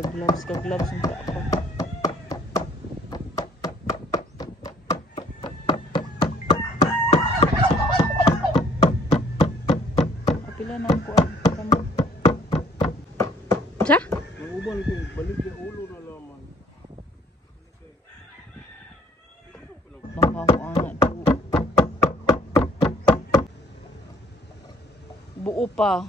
Kag-gloves ang pa. Kapila na ang kuwan. Sa? Ang uban ko, balik na ulo na laman. Bangkaw anak. Buo pa.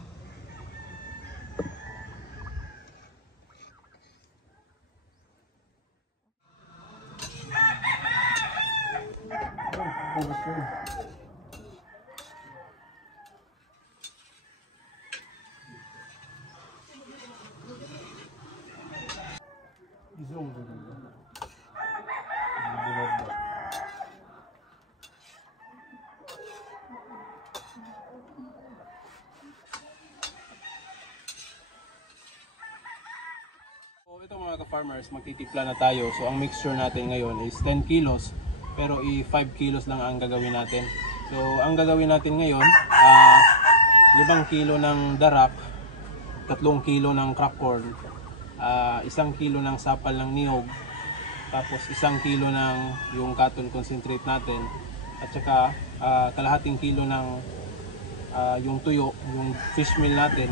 Ito mga ka-farmers, magtitipla na tayo. So ang mixture natin ngayon is 10 kilos pero 5 kilos lang ang gagawin natin. So ang gagawin natin ngayon, 5 kilo ng darak, 3 kilo ng crack corn, 1 kilo ng sapal ng niyog, tapos 1 kilo ng yung cotton concentrate natin, at saka kalahating kilo ng yung tuyo, yung fish meal natin,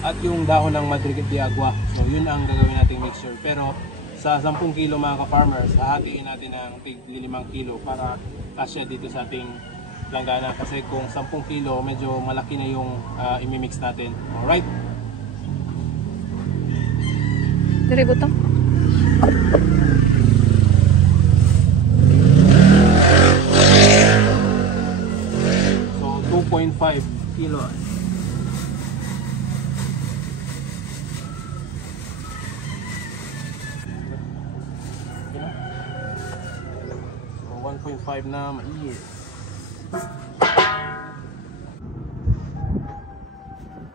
at yung dahon ng Madrid de Agua. So yun ang gagawin nating mixture. Pero sa 10 kilo mga ka-farmers, hahatiin natin ng 5 kilo para kasya dito sa ating langgana. Kasi kung 10 kilo, medyo malaki na yung imimix natin. Alright? Dari butang. So 2.5 kilo. So 1.5 na mais.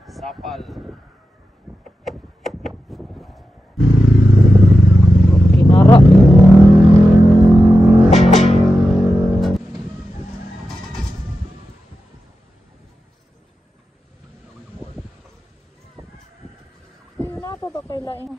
Sapal. Kinara. Nato to kay lain.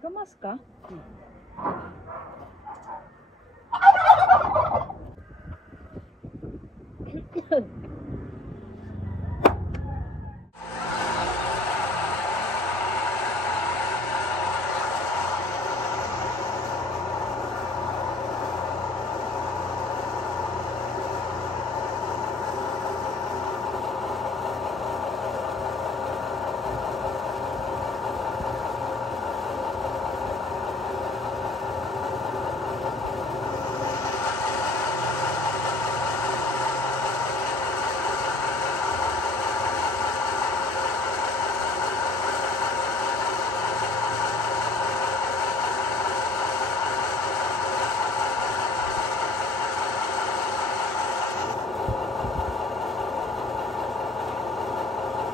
Gamas ka?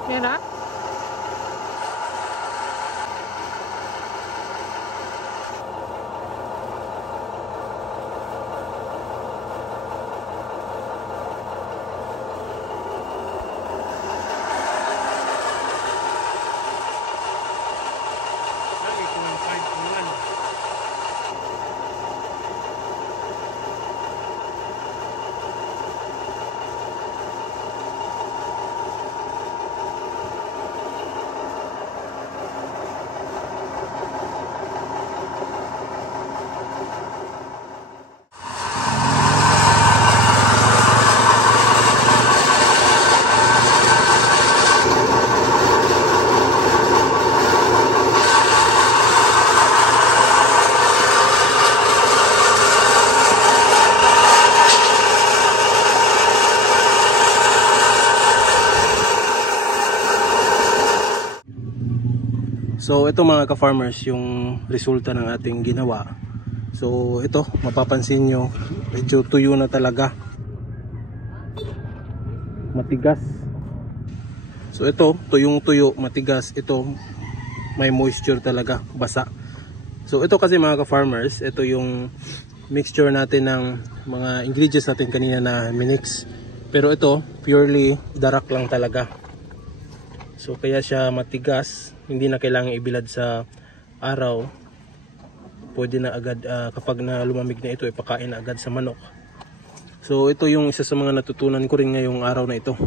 Mira? So ito mga ka-farmers yung resulta ng ating ginawa. So ito mapapansin nyo medyo tuyo na talaga. matigas. So ito, tuyong-tuyo, matigas. Ito may moisture talaga, basa. So ito kasi mga ka-farmers, ito yung mixture natin ng mga ingredients natin kanina na minix. Pero ito, purely darak lang talaga. So kaya siya matigas, hindi na kailangan ibilad sa araw. Pwede na agad kapag na lumamig na ito, ipakain na agad sa manok. So ito yung isa sa mga natutunan ko rin ngayong araw na ito.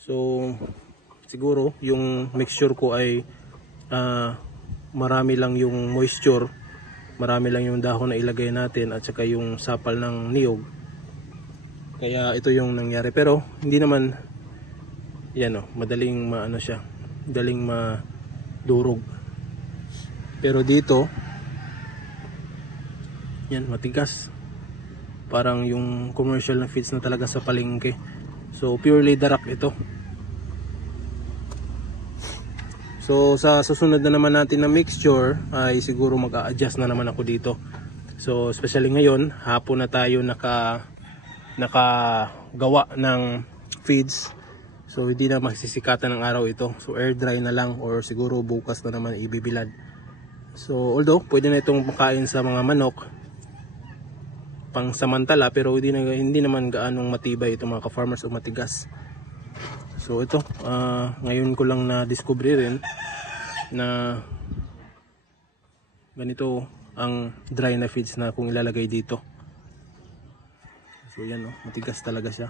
So siguro yung mixture ko ay marami lang yung moisture, marami lang yung dahon na ilagay natin at saka yung sapal ng niyog. Kaya ito yung nangyari, pero hindi naman yan madaling maano siya, madaling madurog. Pero dito yan matigas. Parang yung commercial na feeds na talaga sa palengke. So purely darak ito. So sa susunod na naman natin na mixture ay siguro mag-a-adjust na naman ako dito. So especially ngayon, hapon na tayo nakagawa ng feeds. So hindi na magsisikatan ng araw ito. So air dry na lang or siguro bukas na naman ibibilad. So although pwede na itong makain sa mga manok pang samantala, pero hindi naman gaanong matibay itong mga ka-farmers o matigas. So ito, ngayon ko lang na-discover rin na ganito ang dry na feeds na kung ilalagay dito. So yan matigas talaga siya.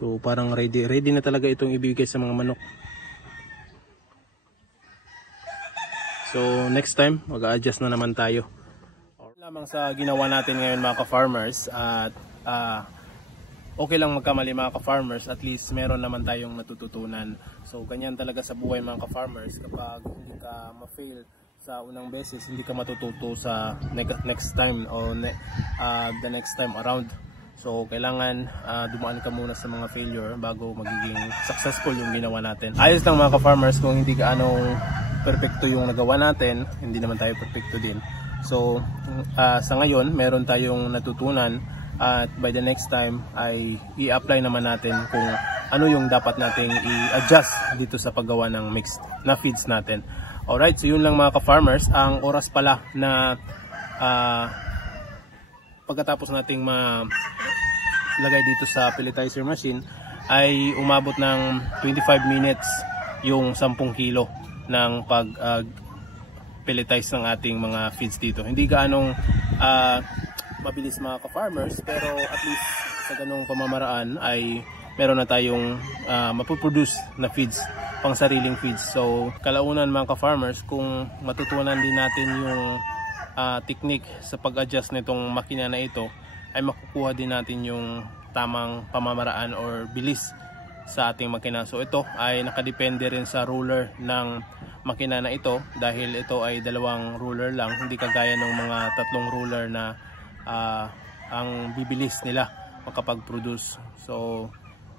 So parang ready na talaga itong ibigay sa mga manok. So next time, mag-a-adjust na naman tayo. Lamang sa ginawa natin ngayon mga ka-farmers at okay lang magkamali mga ka-farmers, at least meron naman tayong natututunan. So ganyan talaga sa buhay mga ka-farmers, kapag hindi ka ma-fail sa unang beses, hindi ka matututo sa next time o the next time around. So kailangan dumaan ka muna sa mga failure bago magiging successful yung ginawa natin. Ayos lang mga ka-farmers kung hindi gaano perfecto yung nagawa natin, hindi naman tayo perfecto din. So sa ngayon meron tayong natutunan, at by the next time ay i-apply naman natin kung ano yung dapat nating i-adjust dito sa paggawa ng mixed na feeds natin. Alright, so yun lang mga ka-farmers. Ang oras pala na pagkatapos nating lagay dito sa pelletizer machine ay umabot ng 25 minutes yung 10 kilo ng pelletize ng ating mga feeds dito. Hindi gaanong mabilis mga ka-farmers, pero at least sa ganung pamamaraan ay meron na tayong mapuproduce na feeds, pang sariling feeds. So kalaunan mga ka-farmers, kung matutunan din natin yung technique sa pag-adjust nitong makina na ito, ay makukuha din natin yung tamang pamamaraan or bilis sa ating makina. So ito ay nakadepende rin sa ruler ng makina na ito, dahil ito ay 2 ruler lang, hindi kagaya ng mga 3 ruler na ang bibilis nila makapag-produce. So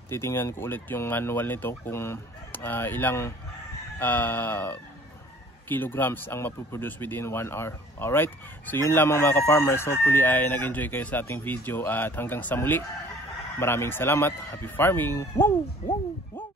titingnan ko ulit yung manual nito kung ilang kilograms ang mapuproduce within 1 hour. Alright, so yun lamang mga ka-farmers. Hopefully ay nag-enjoy kayo sa ating video, at hanggang sa muli, maraming salamat. Happy farming! Woo! Woo! Woo!